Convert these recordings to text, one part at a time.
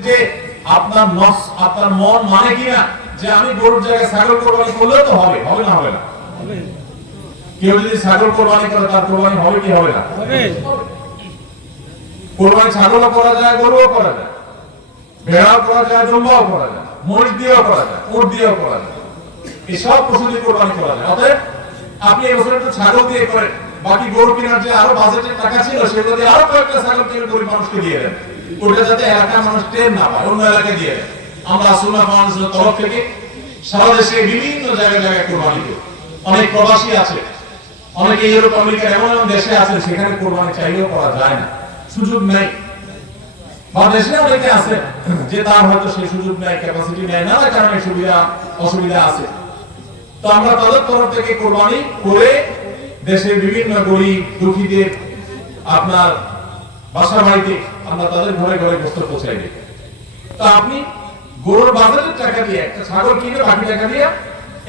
যে আপনার নস আপনার মন মানে কিনা যে আমি গরুর জায়গায় ছাগল কোরবানি করলেও তো হবে হবে না হবে না? কেউ যদি ছাগল কোরবানি করে তার কোরবানি হবে কি হবে না? কোরবানি ছাগলও করা যায় গরুও করা যায়। ভেড়াও করা যায় জম্বাও করা যায়। মরিচ দিয়েও করা যায় উট দিয়েও করা যায়। এসব পশু দিয়ে কোরবানি করা যায়। অতএব আপনি এবছর একটু ছাগল দিয়ে করেন। বাকি গরু কেনার যে আরও বাজেটের টাকা ছিল সেগুলো দিয়ে আরও কয়েকটা ছাগল কিনে গরিব মানুষকে দিয়ে দেন। ওটা যাতে এলাকার মানুষ ট্রেন না পায়, অন্য এলাকায় দিয়ে আমরা সুন্নাহ ফাউন্ডেশনের তরফ থেকে সারা দেশে বিভিন্ন জায়গায় জায়গায় কোরবানি করি অনেক প্রবাসী আছে, অনেকে ইউরোপ আমেরিকার এমন এমন দেশে আছেন, সেখানে কোরবানি চাইলেও করা যায় না। সুযোগ নেই। বা দেশে অনেকে আছে যে তার হয়তো সেই সুযোগ নেই ক্যাপাসিটি নেই, নানা কারণে সুবিধা, অসুবিধা আছে। তো আমরা তাদের তরফ থেকে কোরবানি করে দেশের বিভিন্ন গরিব দুঃখীদের আপনার বাসা বাড়িতে আমরা তাদের ঘরে ঘরে গোস্ত পৌঁছাই দিই। তো আপনি গরুর বাজারের টাকা দিয়ে, একটা ছাগল কিনে বাকি টাকা দিয়ে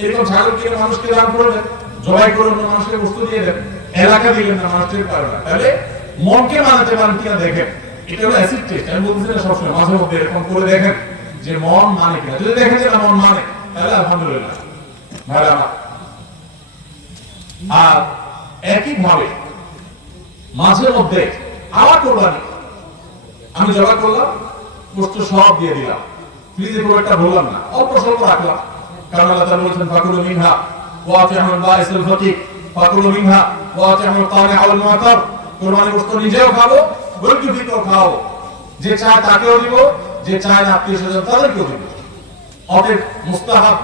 এরকম ছাগল কিনে মানুষকে দান করে দেন জবাই করে অন্য মানুষকে বস্তু দিয়ে দেন এলাকা দিলেন না, মানুষ টের পারবে তাহলে মনকে মানাতে পারেন কিনা দেখেন। এটা হলো অ্যাসিড টেস্ট আমি সবসময়, মাঝে মধ্যে এরকম করে দেখেন যে মন মানে কিনা। যদি দেখেন যে মন মানে তাহলে আলহামদুলিল্লাহ। ভাইরা আমার আর একই ভাবে মাঝে মধ্যে আবার কোরবানি। আমি জবা করলাম, বস্তু সব দিয়ে দিলাম। ফ্রিজে খুব একটা বললাম না, অল্প স্বল্প রাখলাম। কারণ আল্লাহ তাআলা বলেছেন, ফাকুলু মিনহা ওয়া আতিমুল বাইসুল ফতিক। ফাকুলু মিনহা ওয়া আতিমুল তানি আল মুআতার। কোরবানি বস্তু নিজেও খাব দুঃখীকেও খাওয়াবো যে চায় তাকেও দিব, যে চায় না আত্মীয় স্বজন তাদেরকেও দিব। অতএব মুস্তাহাব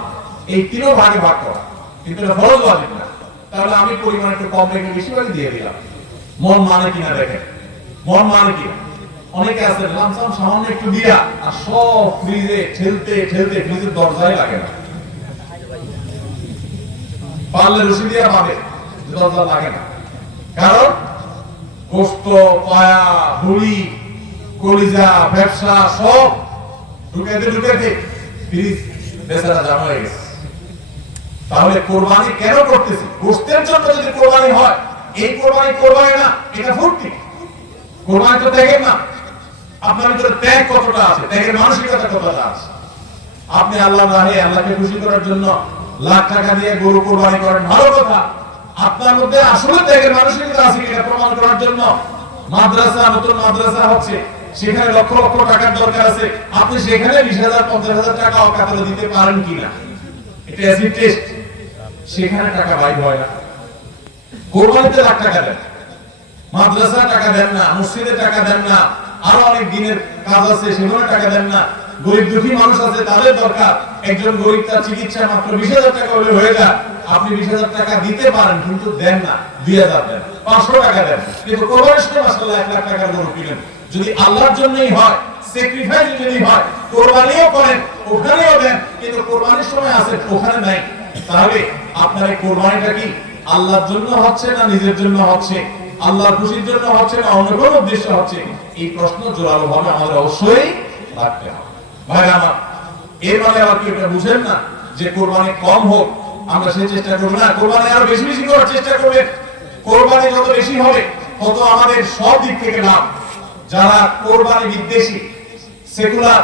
এই তিনও ভাগে ভাগ করা। কিন্তু এটা ফরজ ওয়াজিব না। তাহলে আমি পরিমাণ একটু কম রেখে বেশি ভাগে দিয়ে দিলাম। মন মানে কিনা দেখেন। মন মানে কিনা? অনেকে আছে লামসাম সামান্য একটু দিয়া আর সব ফ্রিজে ঠেলতে ঠেলতে ফ্রিজের দরজায় লাগে না। পারলে রশি দিয়া পাবে, দরজা লাগে না। কারণ গোস্ত, পায়া হুড়ি কলিজা ব্যবসা সব ঢুকাইতে ঢুকাইতে ফ্রিজ বেচারা জামা হয়ে গেছে। তাহলে কোরবানি কেন করতেছি? গোস্তের জন্য যদি কোরবানি হয়, এই কোরবানি কোরবানি না, এটা ফুর্তি। কোরবানি তো ত্যাগের না আপনার ভিতরে ত্যাগ কতটা আছে? ত্যাগের মানসিকতা কতটা আছে? আপনি আল্লাহ রাহে আল্লাহকে খুশি করার জন্য লাখ টাকা দিয়ে গরু কোরবানি করেন ভালো কথা। আপনার মধ্যে আসলে ত্যাগের মানসিকতা আছে কিনা প্রমাণ করার জন্য মাদ্রাসা, নতুন মাদ্রাসা হচ্ছে। সেখানে লক্ষ লক্ষ টাকার দরকার আছে। আপনি সেখানে বিশ হাজার, পঞ্চাশ হাজার টাকা অকাতরে দিতে পারেন কিনা এটা অ্যাসিড টেস্ট সেখানে টাকা বাইর হয় না। কোরবানিতে লাখ টাকা দেন। মাদ্রাসা টাকা দেন না, মসজিদে টাকা দেন না। আরও অনেক দিনের কাজ আছে, সেগুলো টাকা দেন না। গরিব দুঃখী মানুষ আছে, তাদের দরকার। একজন গরিব তার চিকিৎসা মাত্র বিশ হাজার টাকা হলে হয়ে যায়। আপনি বিশ হাজার টাকা দিতে পারেন, কিন্তু দেন না, দুই হাজার দেন, পাঁচশো টাকা দেন। কিন্তু কোরবানির সময় এক লাখ টাকার গরু কিনেন। যদি আল্লাহর জন্যই হয় স্যাক্রিফাইস যদি হয়, কোরবানিও করেন, ওখানেও দেন, কিন্তু কোরবানির সময় আছে, ওখানে নাই। তাহলে আপনার এই কোরবানিটা কি আল্লাহর জন্য হচ্ছে না নিজের জন্য হচ্ছে? আল্লাহর খুশির জন্য হচ্ছে না, অন্য কোনো উদ্দেশ্য হচ্ছে এই প্রশ্ন জোরালো ভাবে আমাদের অবশ্যই রাখতে হবে। ভাই আমার, এর মানে আবার কি এটা বুঝেন না? যে কোরবানি কম হোক, আমরা সেই চেষ্টা করব না। কোরবানি আরও বেশি বেশি করার চেষ্টা করবেন কোরবানি যত বেশি হবে, তত আমাদের সব দিক থেকে লাভ। যারা কোরবানি বিদ্বেষী, সেকুলার,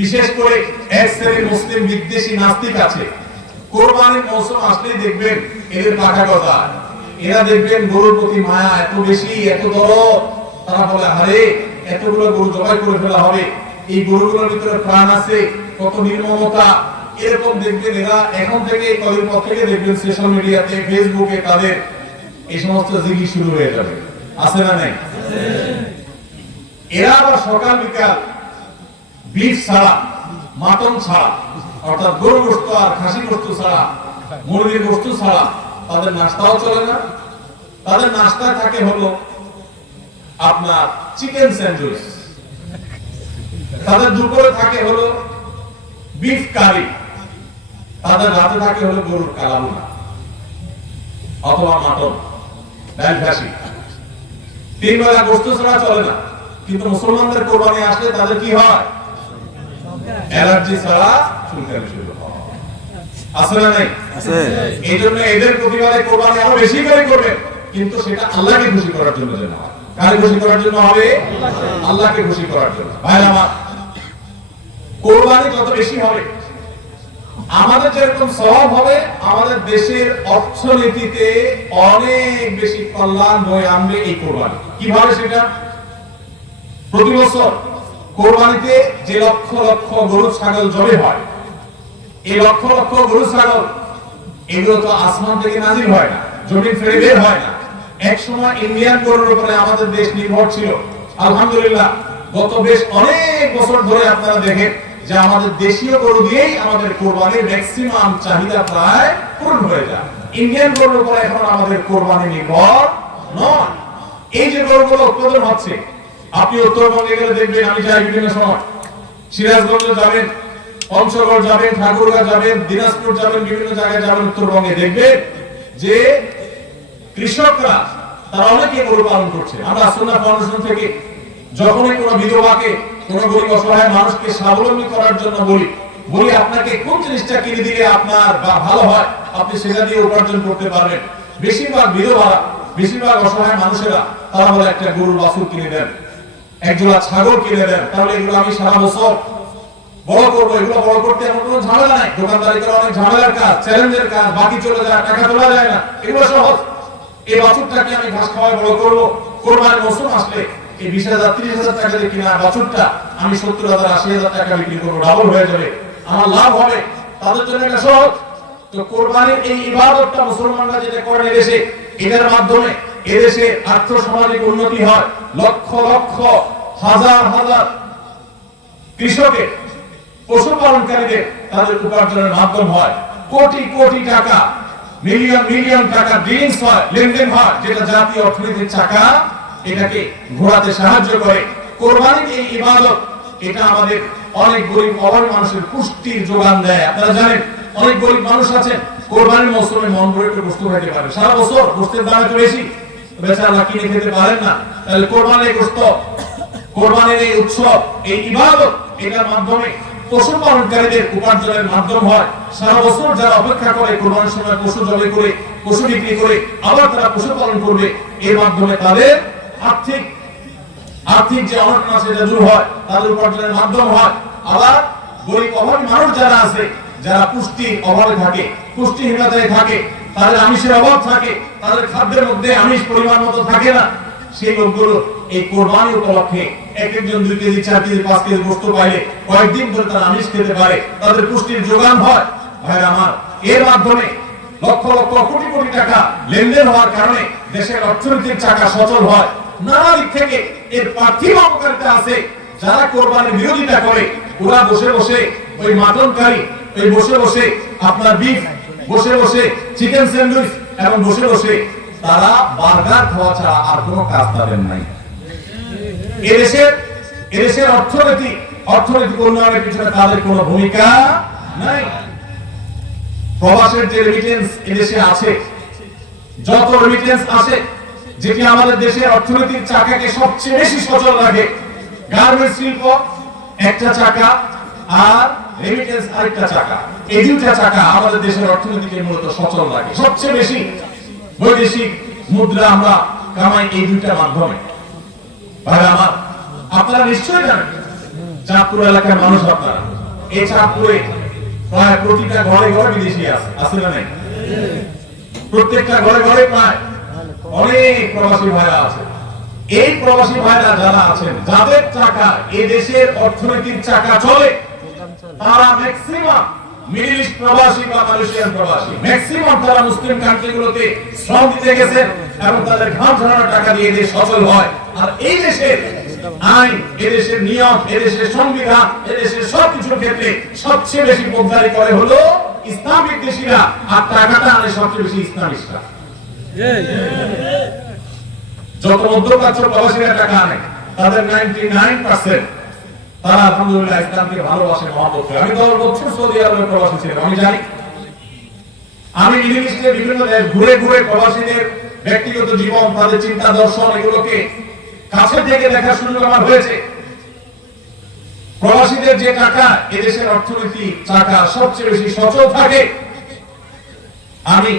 বিশেষ করে এক শ্রেণির মুসলিম বিদ্বেষী নাস্তিক আছে, কোরবানির মৌসুম আসলেই দেখবেন এদের পাখা কথা এরা দেখবেন গরুর প্রতি মায়া এত বেশি, এত দরদ। তারা বলে, আরে, এতগুলো গরু জবাই করে ফেলা হবে। এই গরুগুলোর ভিতরে প্রাণ আছে, কত নির্মমতা। এরকম দেখবেন এরা এখন থেকে, কদিন পর থেকে দেখবেন সোশ্যাল মিডিয়াতে ফেসবুকে তাদের এই সমস্ত জিনিস শুরু হয়ে যাবে। আছে না নাই? এরা আবার সকাল, বিকাল বিফ ছাড়া, মাটন ছাড়া, অর্থাৎ গরু গোস্ত আর খাসি গোস্ত ছাড়া, মুরগির গোস্ত ছাড়া তাদের নাস্তাও চলে না। তাদের নাস্তা থাকে হলো আপনার চিকেন স্যান্ডউইচ তাদের দুপুরে থাকে হলো বিফ কারি তাদের রাতে থাকে হলো গরুর কালামুনা অথবা মাটন। ডাল খাসি তিন বেলা গোস্ত ছাড়া চলে না। কিন্তু মুসলমানদের কোরবানি আসলে তাদের কি হয়? অ্যালার্জি ছাড়া চুলকানি শুরু হয়। আছে না নাই? আছে। এই জন্য এদের প্রতিবাদে কোরবানি আরও বেশি করে করবে। কিন্তু সেটা আল্লাহকে খুশি করার জন্য যেন কারে খুশি করার জন্য হবে? আল্লাহকে খুশি করার জন্য। ভাই আমার কোরবানি যত বেশি হবে আমাদের যেরকম স্বভাব হবে আমাদের দেশের অর্থনীতিতে অনেক বেশি কল্যাণ বয়ে আনবে এই কোরবানি। কীভাবে সেটা? প্রতি বছর কোরবানিতে যে লক্ষ লক্ষ গরু ছাগল জবে হয় এই লক্ষ লক্ষ গরু ছাগল, এগুলো তো আসমান থেকে নাজিল হয় না, জমিন ফেরে বের হয় না। এক সময় ইন্ডিয়ান গরুর উপরে আমাদের দেশ নির্ভর ছিল। আলহামদুলিল্লাহ, গত বেশ অনেক বছর ধরে আপনারা দেখেন যে আমাদের দেশীয় গরু দিয়েই আমাদের কোরবানির ম্যাক্সিমাম চাহিদা প্রায় পূরণ হয়ে যায়। ইন্ডিয়ান গরুর উপরে এখন আমাদের কোরবানি নির্ভর নয়। এই যে গরুগুলো উৎপাদন হচ্ছে, আপনি উত্তরবঙ্গে গেলে দেখবেন, আমি যাই বিভিন্ন সময় সিরাজগঞ্জ যাবেন পঞ্চগড় যাবেন, ঠাকুরগাঁ যাবেন, দিনাজপুর যাবেন, বিভিন্ন জায়গায় যাবেন, উত্তরবঙ্গে দেখবেন যে কৃষকরা, তারা অনেকে গরু পালন করছে। আমরা আসন্না ফাউন্ডেশন থেকে যখনই কোনো বিধবাকে, কোন গরিব অসহায় মানুষকে স্বাবলম্বী করার জন্য বলি বলি, আপনাকে কোন জিনিসটা কিনে দিলে আপনার ভালো হয়? আপনি সেটা দিয়ে উপার্জন করতে পারবেন। বেশিরভাগ বিধবারা, বেশিরভাগ অসহায় মানুষেরা, তারা বলে, একটা গরুর বাছুর কিনে দেন একজোড়া ছাগল কিনে দেন। তাহলে এগুলো আমি সারা বছর বড় করব, এগুলো বড় করতে এমন কোনো ঝামেলা নাই। দোকানদারি করা অনেক ঝামেলার কাজ, চ্যালেঞ্জের কাজ, বাকি চলে যায়, টাকা তোলা যায় না, এগুলো সহজ। এই বাছুরটাকে আমি ঘাস খাওয়াই বড় করব। কোরবানির মৌসুম আসলে এই বিশ হাজার, ত্রিশ হাজার টাকা দিয়ে কিনা বাছুরটা আমি সত্তর হাজার, আশি হাজার টাকা বিক্রি করব ডাবল হয়ে যাবে। আমার লাভ হবে। তাদের জন্য এটা সহজ। তো কোরবানির এই ইবাদতটা মুসলমানরা যেটা করে এদেশে, এটার মাধ্যমে এদেশে আর্থ সামাজিক উন্নতি হয়। লক্ষ লক্ষ, হাজার হাজার কৃষকের পশুপালনকারীদের তাদের উপার্জনের মাধ্যম হয়। কোটি কোটি টাকা, মিলিয়ন মিলিয়ন টাকা ডিলিংস হয়, লেনদেন হয়, যেটা জাতীয় অর্থনীতির টাকা এটাকে ঘোরাতে সাহায্য করে। কোরবানির এই ইবাদত, এটা আমাদের অনেক গরিব অভাবী মানুষের পুষ্টির যোগান দেয়। আপনারা জানেন, অনেক গরিব মানুষ আছেন, কোরবানির মৌসুমে মন ভরে একটু গোস্ত খাইতে পারে সারা বছর গোস্তের দাম এত বেশি বেচারা কিনে খেতে পারেন না। তাহলে কোরবানির গোস্ত, কোরবানির এই উৎসব, এই ইবাদত, এটার মাধ্যমে পশুপালনকারীদের উপার্জনের মাধ্যম হয়। সারা বছর যারা অপেক্ষা করে, কোরবানির সময় পশু জবাই করে, পশু বিক্রি করে, আবার তারা পশুপালন করবে, এর মাধ্যমে তাদের আর্থিক আর্থিক যে অনটন আছে এটা দূর হয়, তাদের উপার্জনের মাধ্যম হয়। আবার গরিব, অভাবী মানুষ যারা আছে, যারা পুষ্টি অভাবে থাকে, পুষ্টিহীনতায় থাকে, তাদের আমিষের অভাব থাকে, তাদের খাদ্যের মধ্যে আমিষ পরিমাণ মতো থাকে না, সেই লোকগুলো এই কোরবানি উপলক্ষে এক একজন দুই কেজি, চার কেজি, পাঁচ কেজি বস্তু কয়েকদিন তারা আমিষ খেতে পারে, তাদের পুষ্টির যোগান হয়। ভাই আমার, এর মাধ্যমে লক্ষ লক্ষ কোটি কোটি টাকা লেনদেন হওয়ার কারণে দেশের চাকা সচল হয়। নানা দিক থেকে এর পার্থিব আছে। যারা কোরবানির বিরোধিতা করে, ওরা বসে বসে ওই মাটনকারী, ওই বসে বসে আপনার বিফ বসে বসে চিকেন স্যান্ডউইচ এবং বসে বসে তারা বার্গার খাওয়া ছাড়া আর কোনো কাজ নাই। এদেশের অর্থনীতি, অর্থনৈতিক উন্নয়নের পিছনে তাদের ভূমিকা নাই। প্রবাসের যে রেমিটেন্স এদেশে আছে, যত রেমিটেন্স আছে, যেটি আমাদের দেশের অর্থনৈতিক চাকাকে সবচেয়ে বেশি সচল রাখে গার্মেন্টস শিল্প, একটা চাকা আর রেমিটেন্স আরেকটা চাকা। এই দুইটা চাকা আমাদের দেশের অর্থনীতিকে মূলত সচল রাখে। সবচেয়ে বেশি বৈদেশিক মুদ্রা আমরা কামাই এই দুইটার মাধ্যমে। আপনারা নিশ্চয়ই জানেন চাঁদপুর এলাকার মানুষ আপনারা। এই চাঁদপুরে প্রায় প্রতিটা ঘরে ঘরে বিদেশি আছে আছে প্রত্যেকটা ঘরে ঘরে প্রায় অনেক প্রবাসী ভাইরা আছে। এই প্রবাসী ভাইরা যারা আছেন, যাদের টাকা এই দেশের অর্থনৈতিক চাকা চলে, তারা ম্যাক্সিমাম মিডল ইস্ট সবচেয়ে বেশি পোদ্দারি করে হলো ইসলামিক দেশিরা, আর টাকাটা আনে সবচেয়ে বেশি ইসলামিস্টরা যত মধ্যপ্রাচ্য প্রবাসীরা টাকা আনে, তাদের নাইনটি নাইন পার্সেন্ট তারা আলহামদুলিল্লাহ ইসলামকে ভালোবাসে মহাপত্র আমি দশ বছর সৌদি আরবের প্রবাসী ছিলাম, আমি জানি। আমি মিডিল বিভিন্ন দেশ ঘুরে ঘুরে প্রবাসীদের ব্যক্তিগত জীবন, তাদের চিন্তা, দর্শন, এগুলোকে কাছে থেকে দেখার সুযোগ আমার হয়েছে। প্রবাসীদের যে টাকা এদেশের অর্থনীতি চাকা সবচেয়ে বেশি সচল থাকে, আমি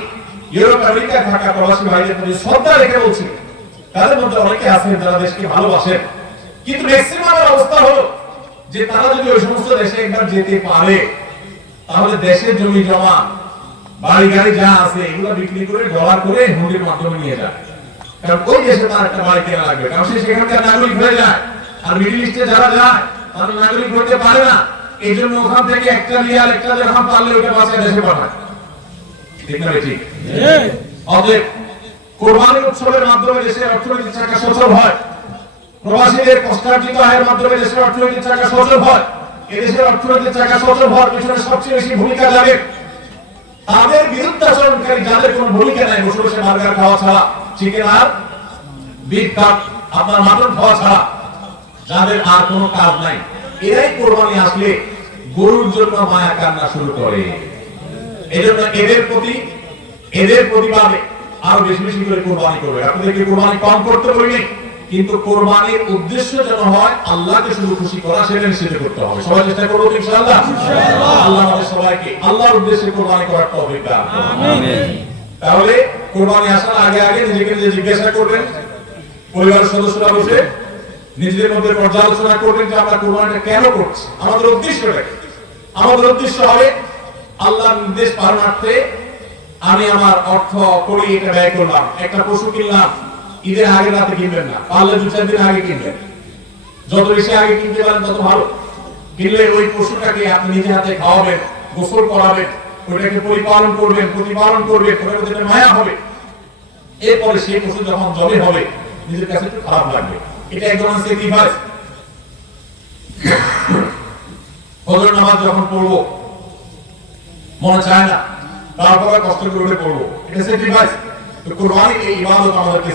ইউরোপ, আমেরিকায় থাকা প্রবাসী ভাইদের প্রতি শ্রদ্ধা রেখে বলছি, তাদের মধ্যে অনেকে আছেন যারা দেশকে ভালোবাসেন। কিন্তু ম্যাক্সিমামের অবস্থা হলো যে তারা যদি ওই সমস্ত দেশে একবার যেতে পারে তাহলে দেশের জমি জমা বাড়ি গাড়ি যা আছে এগুলো বিক্রি করে ডলার করে হুন্ডির মাধ্যমে নিয়ে যায়। কারণ ওই দেশে তার একটা বাড়ি কেনা লাগবে। কারণ সে সেখানকার নাগরিক হয়ে যায়। আর মিডিল ইস্টে যারা যায় তারা নাগরিক হতে পারে না। এই জন্য ওখান থেকে একটা রিয়াল একটা যখন পারলে ওটা বাঁচিয়ে দেশে পাঠায়। ঠিক না ঠিক? অতএব কোরবানি উৎসবের মাধ্যমে দেশের অর্থনৈতিক চাকা সচল হয়। প্রবাসীদের কষ্টার্জিত আয়ের মাধ্যমে দেশের অর্থনৈতিক চাকা সচল হয়। এদেশের অর্থনৈতিক চাকা সচল হওয়ার পিছনে সবচেয়ে বেশি ভূমিকা লাগে। তাদের বিরুদ্ধাচরণকারী যাদের কোনো ভূমিকা নাই বসে বসে বার্গার খাওয়া ছাড়া। চিকেন আর বিফ কাট আপনার মাটন খাওয়া ছাড়া। যাদের আর কোনো কাজ নাই। এরাই কোরবানি আসলে গরুর জন্য মায়া কান্না শুরু করে। এজন্য এদের প্রতি, এদের প্রতিবাদে আরও বেশি বেশি করে কোরবানি করবে। আপনাদেরকে কোরবানি কম করতে বলিনি? কিন্তু কোরবানির উদ্দেশ্য যেন হয় আল্লাহকে শুধু খুশি করা সেটা নিশ্চিত করতে হবে। সবাই চেষ্টা করব ইনশাআল্লাহ? আল্লাহ আমাদের সবাইকে আল্লাহর উদ্দেশ্যে কোরবানি করার তৌফিক দান তাহলে কোরবানি আসার আগে আগে নিজেকে নিজে জিজ্ঞাসা করবেন। পরিবারের সদস্যরা বসে নিজেদের মধ্যে পর্যালোচনা করবেন যে আমরা কোরবানিটা কেন করছি। আমাদের উদ্দেশ্যটা কি? আমাদের উদ্দেশ্য হবে আল্লাহর নির্দেশ পালনার্থে আমি আমার অর্থ করি এটা ব্যয় করলাম। একটা পশু কিনলাম ঈদের আগে রাতে কিনবেন না। পারলে দু চার দিন আগে কিনবেন। যত বেশি আগে কিনতে পারেন, তত ভালো। কিনলে ওই পশুটাকে আপনি নিজে হাতে খাওয়াবেন, গোসল করাবেন ওইটাকে পরিপালন করবেন, প্রতিপালন করবেন মায়া হবে। এরপরে সেই পশু যখন জবে হবে, নিজের কাছে একটু খারাপ লাগবে। এটা এক ধরনের স্যাক্রিফাইস ফজর নামাজ যখন পড়ব, মনে চায় না, তারপরে কষ্ট করে পড়ব। এটা স্যাক্রিফাইস তো কোরবানি এই ইবাদত আমাদেরকে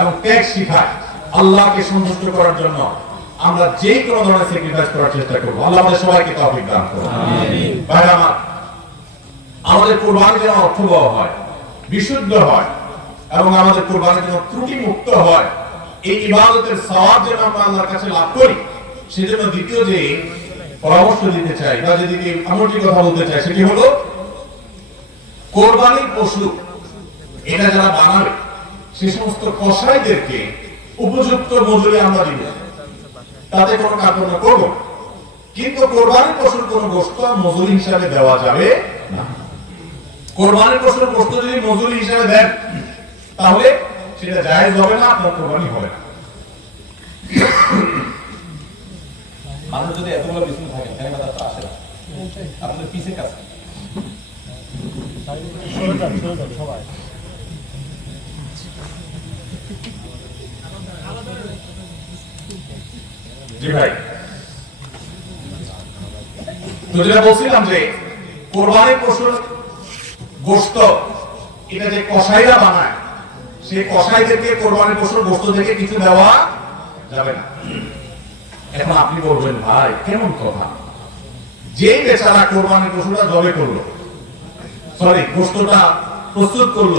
এবং ত্যাগ শিখায় আল্লাহকে সন্তুষ্ট করার জন্য আমরা যে কোনো ধরনের করার চেষ্টা করব। আল্লাহ আমাদের সবাইকে তৌফিক দান করুন। ভাইরা আমার আমাদের কোরবানি যেন অর্থবহ হয় বিশুদ্ধ হয় এবং আমাদের কোরবানি যেন ত্রুটি মুক্ত হয়। এই ইবাদতের সওয়াব যেন আমরা আল্লাহর কাছে লাভ করি সেজন্য দ্বিতীয় যে পরামর্শ দিতে চাই বা যেদিকে আমরটি কথা বলতে চাই সেটি হলো কোরবানির পশু এটা যারা বানাবে সে সমস্ত কসাইদেরকে উপযুক্ত মজুরি আমরা দিব। তাতে কোনো কার্পণ্য করব কিন্তু কোরবানির পশুর কোন গোস্ত মজুরি হিসাবে দেওয়া যাবে না। কোরবানির পশুর গোস্ত যদি মজুরি হিসাবে দেন তাহলে সেটা জায়েজ হবে না আপনার কোরবানি হবে না। মানুষ যদি এতগুলো বিষ্ণু থাকে তাহলে কথা তো আসে না। আপনাদের পিসের কাছে। সবাই। জি ভাই। তো যেটা বলছিলাম যে পশুর গোস্ত এটা যে কসাইরা বানায়, সেই কোরবানির পশুর গোস্ত থেকে কিছু দেওয়া যাবে না। এখন আপনি বলবেন, ভাই, কেমন কথা? যেই বেচারা কোরবানির পশুটা জবে করল সরি গোস্তটা প্রস্তুত করল,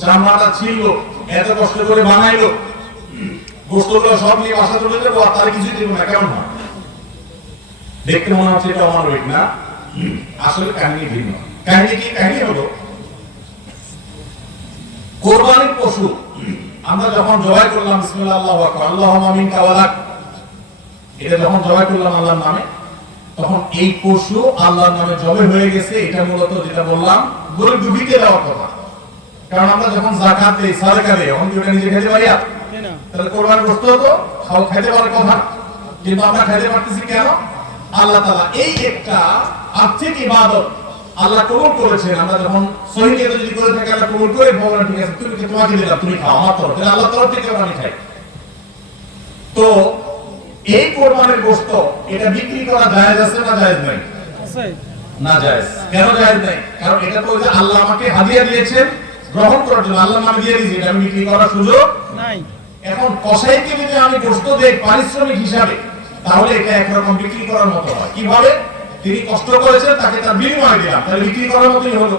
চামড়াটা ছিল এত কষ্ট করে বানাইলো। গোস্তগুলো সব নিয়ে বাসা চলে যাব, আর তার দিব না, কেমন হয়? দেখতে মনে হচ্ছে এটা আমার না? আসলে কাহিনী ভিন্ন। কাহিনী কি? কাহিনী হলো, কোরবানির পশু, আমরা যখন জবাই করলাম, বিসমিল্লাহ, আল্লাহু আকবার, আল্লাহুম্মা মিনকা ওয়ালাক এটা যখন জবাই করলাম আল্লাহর নামে, তখন এই পশু আল্লাহর নামে জবে হয়ে গেছে, এটা মূলত যেটা বললাম গরিব দুঃখীকে দেওয়ার কথা। কারণ আমরা যখন জাকাত দেই সাদাকা দেই তখন কি ওটা নিজে খেতে পারি? তাহলে কোরবানি করতে হতো খাও খেতে পারার কথা। কিন্তু আমরা খেতে পারতেছি কেন? আল্লাহ তাআলা এই একটা আর্থিক ইবাদত আল্লাহ কবুল করেছেন। আমরা যখন সহিহ নিয়তে যদি করে থাকি আল্লাহ কবুল করে বলেন ঠিক আছে তুমি তোমাকে দিলাম তুমি খাও আমার তরফ তাহলে আল্লাহ তরফ থেকে আমি খাই। তো এই কোরবানির গোশত এটা বিক্রি করা জায়েজ আছে না জায়েজ নাই? না জায়েজ। কেন জায়েজ নাই? কারণ এটা তো যে আল্লাহ আমাকে হাদিয়া দিয়েছেন গ্রহণ করার জন্য আল্লাহ নামে দিয়ে দিয়েছে এটা আমি বিক্রি করার সুযোগ নাই। এখন কসাইকে যদি আমি গোস্ত দেই পারিশ্রমিক হিসাবে তাহলে এটা একরকম বিক্রি করার মতো হয়। কীভাবে তিনি কষ্ট করেছেন তাকে তার বিনিময় দিলাম। তাহলে বিক্রি করার মতোই হলো।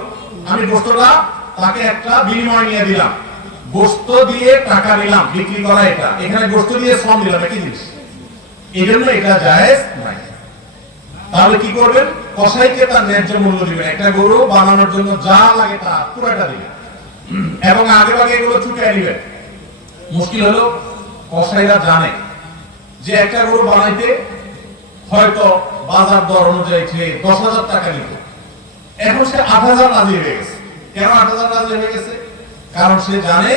আমি গোস্তটা তাকে একটা বিনিময় নিয়ে দিলাম। গোস্ত দিয়ে টাকা নিলাম বিক্রি করা এটা। এখানে গোস্ত দিয়ে শ্রম দিলাম একই জিনিস? এই জন্য এটা জায়েজ নাই। তাহলে কি করবেন? কসাইকে তার ন্যায্য মূল্য দিবেন। একটা গরু বানানোর জন্য যা লাগে তা পুরাটা দিবেন। এবং আগে আগে এগুলো চুকিয়ে দিবেন মুশকিল হলো, কসাইরা জানে যে একটা গরু বানাইতে হয়তো বাজার দর অনুযায়ী সে দশ হাজার টাকা নিত। এখন সে আট হাজার রাজি হয়ে গেছে। কেন আট হাজার রাজি হয়ে গেছে? কারণ সে জানে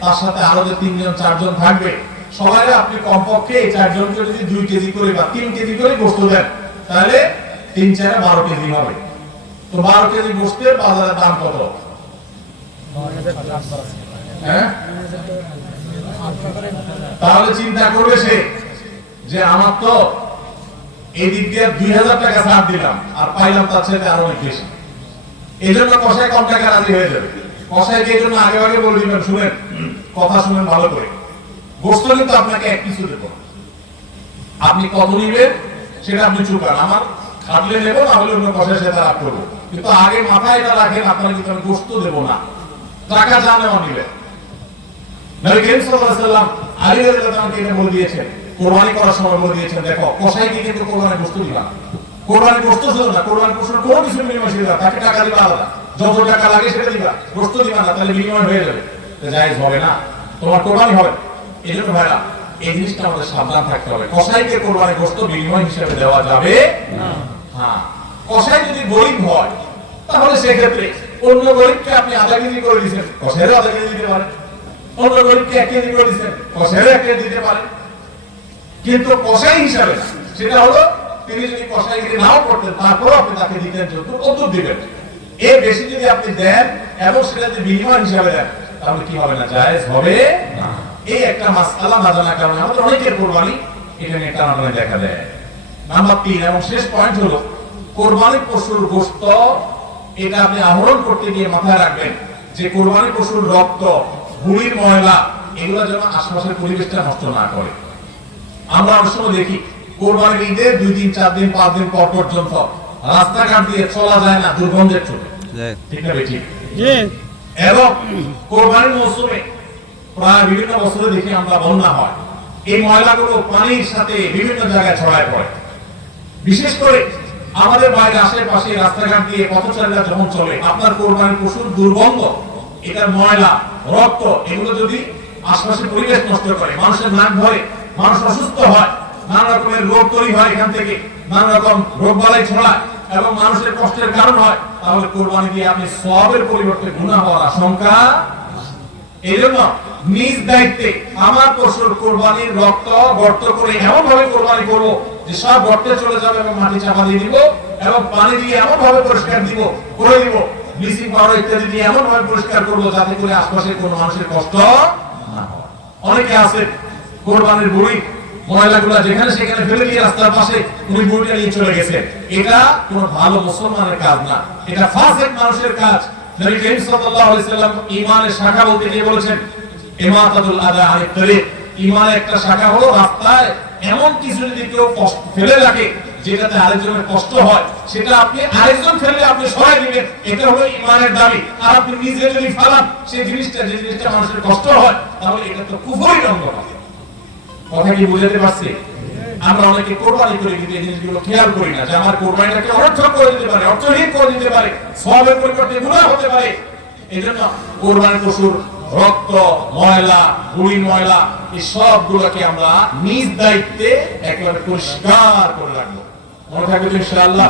তার সাথে আরও যে তিনজন, চারজন থাকবে। সবাই আপনি কমপক্ষে এই চারজনকে যদি দুই কেজি করে বা তিন কেজি করে গোস্ত দেন, তাহলে তিন চারে বারো কেজি হবে। তো বারো কেজি গোস্তের বাজারের দাম কত? তাহলে চিন্তা করবে সে যে আমার তো এই দিক দিয়ে দুই হাজার টাকা ছাড় দিলাম, আর পাইলাম তার সাথে আরও অনেক বেশি। এই জন্য কষাই কম টাকা রাজি হয়ে যাবে। কষাইকে এই জন্য আগে আগে বলে দিবেন, শুনেন, কথা শুনেন ভালো করে। গোস্ত কিন্তু আপনাকে এক কিছু দেবো আপনি কত নিবেন সেটা আপনি চুকান আমার খাটলে নেব, না হলে অন্য কষাই সাথে লাভ করব। কিন্তু আগে মাথায় এটা রাখেন আপনার কিন্তু আমি গোস্ত দেবো না। টাকা যা নেওয়া নিবেন নবী করিম সাল্লাল্লাহু আলী বলে দিয়েছেন করার সময় বলে দিয়েছেন, দেখো কিন্তু বস্তু দিবা না। বস্তু না কিছু বিনিময় না টাকা দিবা আলাদা। যত টাকা লাগে সেটা দিবা বস্তু দিবা না, তাহলে বিনিময় হয়ে যাবে। জায়েজ হবে না, তোমার কোরবানি হবে। এই জন্য ভাইরা, এই জিনিসটা আমাদের সাবধান থাকতে হবে। কসাইকে কোরবানি বস্তু বিনিময় হিসেবে দেওয়া যাবে হ্যাঁ কসাই যদি গরিব হয়, তাহলে সেক্ষেত্রে অন্য গরিবকে আপনি আধা কেজি করে দিচ্ছেন কসাইরও আধা কেজি দিতে পারেন। অন্য গরিবকে এক কেজি করে দিচ্ছেন কষাইও এক কেজি দিতে পারে কিন্তু কষাই হিসাবে সেটা হলো, তিনি যদি নাও করতেন, তারপরও আপনি তাকে দিতেন কত দিবেন। এর বেশি যদি আপনি দেন এবং সেটা যদি বিনিময় হিসাবে দেন, তাহলে কি হবে না? জায়েজ হবে এই একটা না জানার কারণে আমাদের অনেকের কোরবানি দেখা দেয়। নাম্বার তিন এবং শেষ পয়েন্ট হলো কোরবানি পশুর গোস্ত এটা আপনি আহরণ করতে গিয়ে মাথায় রাখবেন যে কোরবানি পশুর রক্ত ভুঁড়ির ময়লা এগুলো যেন আশপাশের পরিবেশটা নষ্ট না করে। আমরা অনেক সময় দেখি কোরবানির ঈদের দুই দিন চার দিন পাঁচ দিন পর পর্যন্ত রাস্তাঘাট দিয়ে চলা যায় না দুর্গন্ধের চলে ঠিক না ঠিক এবং কোরবানির মৌসুমে প্রায় বিভিন্ন বছরে দেখি আমরা বন্যা হয়। এই ময়লাগুলো পানির সাথে বিভিন্ন জায়গায় ছড়ায় পড়ে। বিশেষ করে আমাদের বাইরে আশেপাশে রাস্তাঘাট দিয়ে পথচারীরা যখন চলে, আপনার কোরবানির পশুর দুর্গন্ধ এটার ময়লা, রক্ত, এগুলো যদি আশপাশের পরিবেশ নষ্ট করে, মানুষের নাক ধরে মানুষ অসুস্থ হয়, নানা রকমের রোগ তৈরি হয় এখান থেকে, নানা রকম রোগ বালাই ছড়ায় এবং মানুষের কষ্টের কারণ হয়, তাহলে কোরবানি দিয়ে আপনি সবের পরিবর্তে গুণা হওয়ার আশঙ্কা এই নিজ দায়িত্বে আমার পশুর কোরবানির রক্ত গর্ত করে এমন ভাবে কোরবানি করব যে সব গর্তে চলে যাবে এবং মাটি চাপা দিয়ে দিব এবং পানি দিয়ে এমন ভাবে পরিষ্কার দিব, করে দিব। ব্লিচিং পাউডার ইত্যাদি দিয়ে এমন ভাবে পরিষ্কার করব যাতে করে আশপাশের কোনো মানুষের কষ্ট না হয়। অনেকে আছে, কোরবানির বুড়ি ময়লাগুলা যেখানে সেখানে ফেলে দিয়ে রাস্তার পাশে উনি বুড়িটা নিয়ে চলে গেছেন এটা কোনো ভালো মুসলমানের কাজ না। এটা ফাসেক মানুষের কাজ। নবী করিম সাল্লাল্লাহু আলাইহি সাল্লাম ঈমানের শাখা বলতে গিয়ে বলেছেন ইমাতাতুল আদা আনিত তরিক ঈমানের একটা শাখা হলো রাস্তায় এমন কিছু যদি কেউ ফেলে রাখে যেটাতে আরেকজনের কষ্ট হয়, সেটা আপনি আরেকজন ফেললে আপনি সরাই দিবেন। এটা হলো ঈমানের দাবি। আর আপনি নিজে যদি ফালান, সেই জিনিসটা যে জিনিসটা মানুষের কষ্ট হয়, তাহলে এটা তো কুফরি হবে। কথা কি বুঝাতে পারছি? আমরা অনেকে কোরবানি করি, কিন্তু এই জিনিসগুলো খেয়াল করি না। যে আমার কোরবানিটাকে অর্থক করে দিতে পারে, অর্থহীন করে দিতে পারে সবের পরিবর্তে গুণা হতে পারে। এই জন্য কোরবানি পশুর রক্ত ময়লা গুড়ি ময়লা এই সবগুলোকে আমরা নিজ দায়িত্বে একেবারে পরিষ্কার করে রাখব। মনে থাকবে ইনশাআল্লাহ?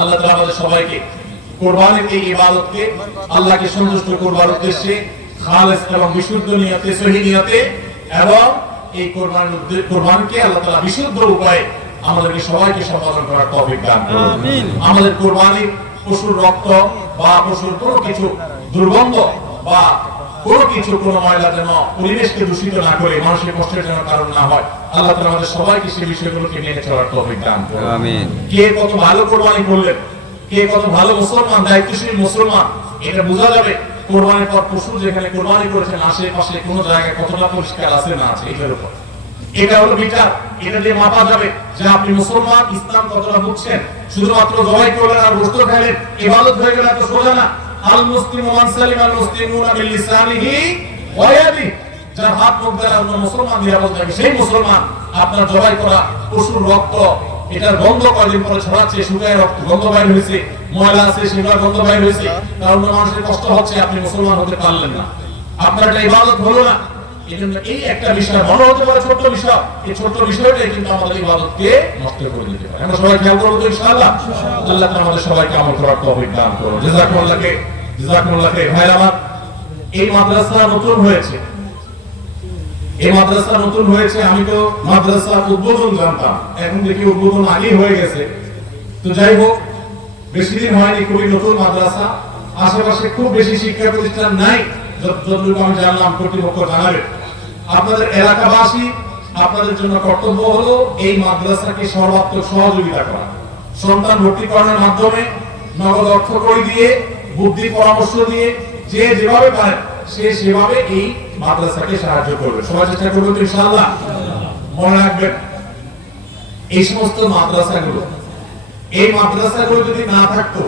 আল্লাহ তাআলা আমাদের সবাইকে কোরবানির এই ইবাদতকে আল্লাহকে সন্তুষ্ট করবার উদ্দেশ্যে খালেস এবং বিশুদ্ধ নিয়তে সহি নিয়তে এবং এই কোরবানির কোরবানকে আল্লাহ তাআলা বিশুদ্ধ উপায়ে আমাদেরকে সবাইকে সম্পাদন করার তৌফিক দান করুন। আমিন। আমাদের কোরবানির পশুর রক্ত বা পশুর কোনো কিছু দুর্গন্ধ বা কোনো কিছু কোনো ময়লা যেন পরিবেশকে দূষিত না করে মানুষের কষ্টের যেন কারণ না হয় আল্লাহ তাআলা আমাদের সবাইকে সেই বিষয়গুলোকে মেনে চলার তৌফিক দান কে কত ভালো কোরবানি করলেন কে কত ভালো মুসলমান দায়িত্বশীল মুসলমান এটা বোঝা যাবে কোরবানির পর পশু যেখানে কোরবানি করেছেন আশেপাশে কোনো জায়গায় কতটা পরিষ্কার আছে না আছে এটার উপর। এটা হলো বিচার এটা দিয়ে মাপা যাবে যে আপনি মুসলমান ইসলাম কতটা বুঝছেন শুধুমাত্র জবাই করলেন আর গোস্ত খাইলেন ইবাদত হয়ে গেলে এত সোজা না। আল মুসলিম মান যার হাত মুখ দ্বারা অন্য মুসলমান, নিরাপদ থাকে। সেই মুসলমান আপনার জবাই করা পশুর রক্ত, এটার গন্ধ কদিন পরে ছড়াচ্ছে সুগায় রক্ত, গন্ধ বাইর হয়েছে, ময়লা আছে সেগুলো গন্ধ বাইর হয়েছে। কারণ মানুষের কষ্ট হচ্ছে, আপনি মুসলমান হতে পারলেন না। আপনার এটা ইবাদত হলো না। একটা বিষয় এই সবাই মাদ্রাসা নতুন হয়েছে। এই নতুন হয়েছে, আমি তো মাদ্রাসা উদ্বোধন জানতাম। এখন দেখি উদ্বোধন আগেই হয়ে গেছে। তো যাই হোক, বেশি দিন হয়নি, খুবই নতুন মাদ্রাসা। আশেপাশে খুব বেশি শিক্ষা প্রতিষ্ঠান নাই, যত- যতটুকু আমি জানলাম, কর্তৃপক্ষ জানাবে। আপনাদের এলাকাবাসী, আপনাদের জন্য কর্তব্য হলো এই মাদ্রাসাকে সর্বাত্মক সহযোগিতা করা। সন্তান ভর্তিকরণের মাধ্যমে নগদ অর্থ করে দিয়ে, বুদ্ধি পরামর্শ দিয়ে, যে যেভাবে পারেন সে সেভাবে এই মাদ্রাসাকে সাহায্য করবে। সবাই চেষ্টা করবে তো ইনশাআল্লাহ। মনে রাখবেন, এই সমস্ত মাদ্রাসাগুলো, এই মাদ্রাসাগুলো যদি না থাকতো